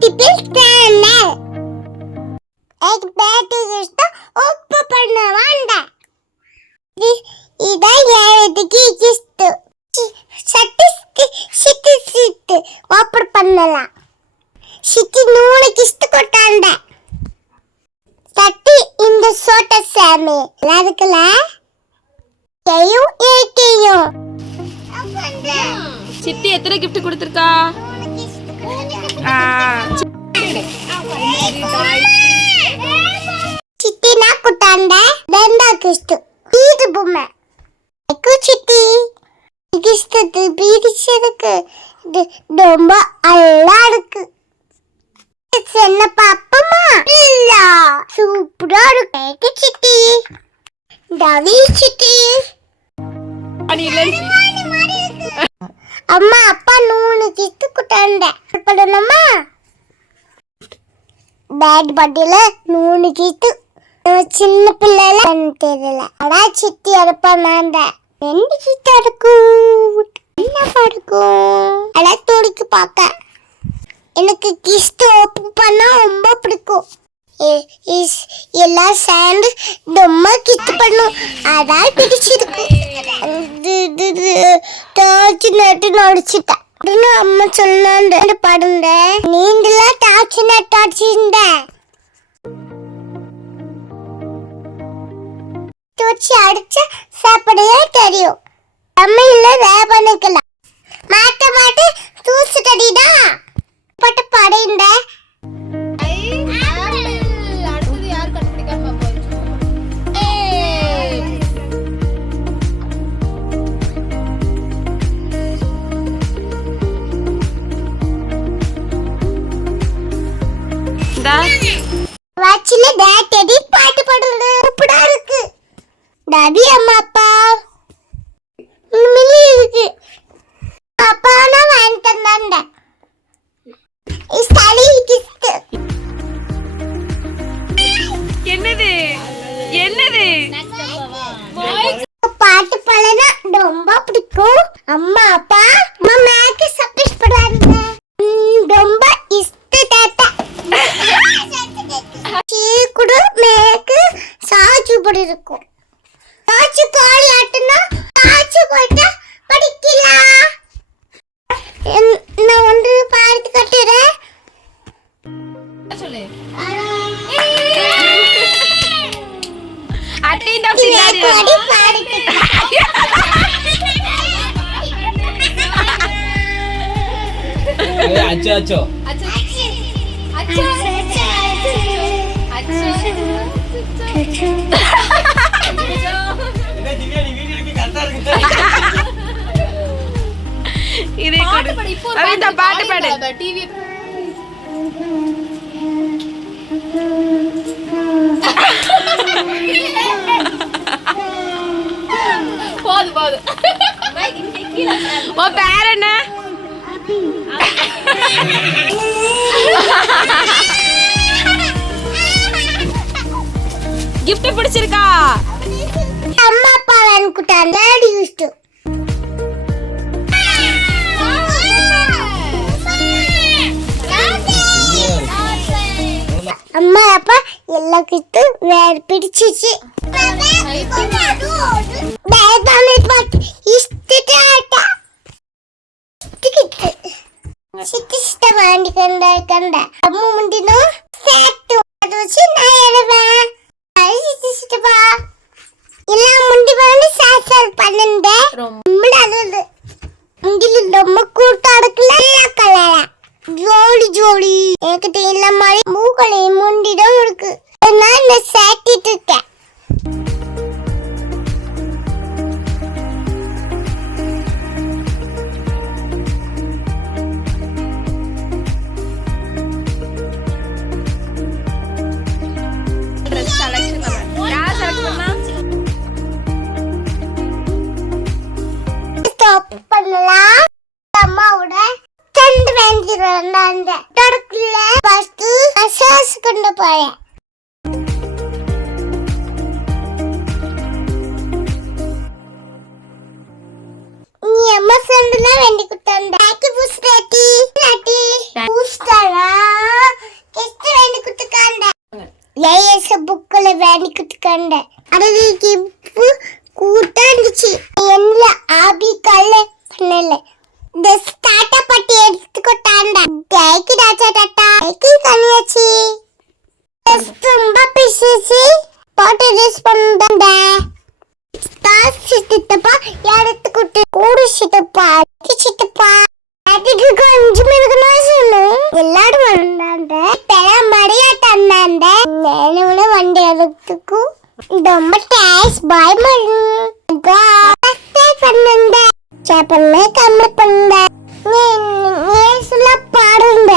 multiple channel. एक bat किस्त open करना वांडा इधर यार की किस्त सिट ओपन பண்ணலாம் சிட்டி 3 கிஸ்ட் கொட்டாண்ட தட்டி இந்த சோட்ட சாமி எல்லாருக்குல ஏயும் சித்தி எத்தனை கிஃப்ட் கொடுத்திருக்கா? சித்தி நான் கொட்டாண்ட ரெண்டா கிஸ்ட் இது பொம்மை சித்தி கிஸ்ட் பிரிச்சதுக்கு ரொம்ப அழகா இருக்கு. என்ன பாப்பமா இல்ல சூப்பரா இருக்கு சித்தி டவி சித்தி அம்மா அப்பா 3 கிஸ்ட் கொட்டாண்ட பண்ணணுமா பேட் பட்டில 3 கிஸ்ட் சின்ன பிள்ளைல தெரியல அடா சித்தி அடப்பானாண்ட 2 கிஸ்ட் இருக்கும் என்ன இருக்கும் அடா தோடிக்கு பார்க்க எனக்கு கிஸ்ட் ஓபன் பண்ணா ரொம்ப பிடிக்கும். எல்லாம் சேர்ந்து ரொம்ப கிஸ்ட் பண்ணும் அதான் பிடிச்சிருக்கு. டார்ச் நட்டு நடிச்சுட்டேன் அப்படின்னு அம்மா சொன்னாங்க படுந்த நீண்டெல்லாம் டார்ச் நட்டு அடிச்சிருந்த வச்சு அடிச்சா சாப்பிடவே தெரியும். தமிழ்ல வேபனுக்கலாம் மாட்ட மாட்டு தூசு தடிடா பட்டு படைந்த வாட்சில டேட் எடி பாட்டு பாடுறது சூப்பரா இருக்கு. டாடி அம்மா அப்பா மில்லி இருக்கு அப்பா நான் வாங்கி தந்தாண்ட ஸ்டாலி கிஸ்ட் என்னது என்னது பாட்டு பாடனா ரொம்ப பிடிக்கும். அம்மா அப்பா மேக்கு சப்போர்ட் பண்றாங்க ரொம்ப இஷ்ட தாத்தா கூட மேக்கு சாச்சு படி இருக்கும். சாச்சு கால் ஆட்டுனா சாச்சு போயிட்டா படிக்கலாம். நான் வந்து பாட்டு கட்டுறேன் சொல்லு அட்டை தான் சின்னாடி பாடி அச்சோ அச்சோ அச்சோ இதே பாட்டு பாடு இப்போ பாட்டு பாடு டிவி போது போது ஓ பேர் என்ன gift பிடிச்சிருக்கா? அம்மா அப்பா வாங்கிட்டாங்க டாடி யூஸ்ட் அம்மா அப்பா எல்லாம் கிட்ட வேற பிடிச்சிச்சு. சித்தி வாங்கி கண்ட அம்மா முந்தினோ சேட்டு அது வச்சு நான் எழுவேன் சித்திப்பா எல்லாம் முந்தி வந்து சாசல் பண்ணு ரொம்ப நல்லது. முந்தில ரொம்ப கூட்டம் இருக்குல்ல கலரா ஜோடி ஜோடி எனக்கு இந்த மாதிரி மூக்களை முண்டிதான் இருக்கு. நான் சாட்டிட்டு இருக்கேன். பண்ணலாம் அம்மாவோட ரெண்டு வேண்டிடுறேன் அந்த தொடக்குள்ள ஃபர்ஸ்ட் அசாஸ் கொண்டு போறேன். நீ அம்மா சொன்னா வேண்டி குட்டாண்ட பூஸ்டாட்டி பூஸ்டாரா ബുക്കുകൾ വേണിക്കിട്ടുണ്ട് അതിലേക്ക് കൂട്ടാണ്ടിച്ച് என்ன ஆபி கல்ல பண்ணல இந்த ஸ்டார்ட் பட்டி எடுத்துக்கிட்டாண்ட டேக்கி டாச்சா டாட்டா டேக்கி கனியாச்சி ரொம்ப பிசிசி பாட்டு யூஸ் பண்ணണ്ട ஸ்டார்ட் சித்தப்பா எடுத்துக்கிட்டு கூடிச்சிட்டப்பா கிச்சிட்டப்பா அதுக்கு கொஞ்சம் இருக்கணும் சொல்லு எல்லாரும் வந்தாண்ட பெரிய மடியாட்டாண்ட నేను வண்டி எடுத்துக்கு ரொம்ப டேஸ் பாய் மருங்க பண்ணுங்க சேப்பல்ல கம்மி பண்ணுங்க நீ சொல்ல பாடுங்க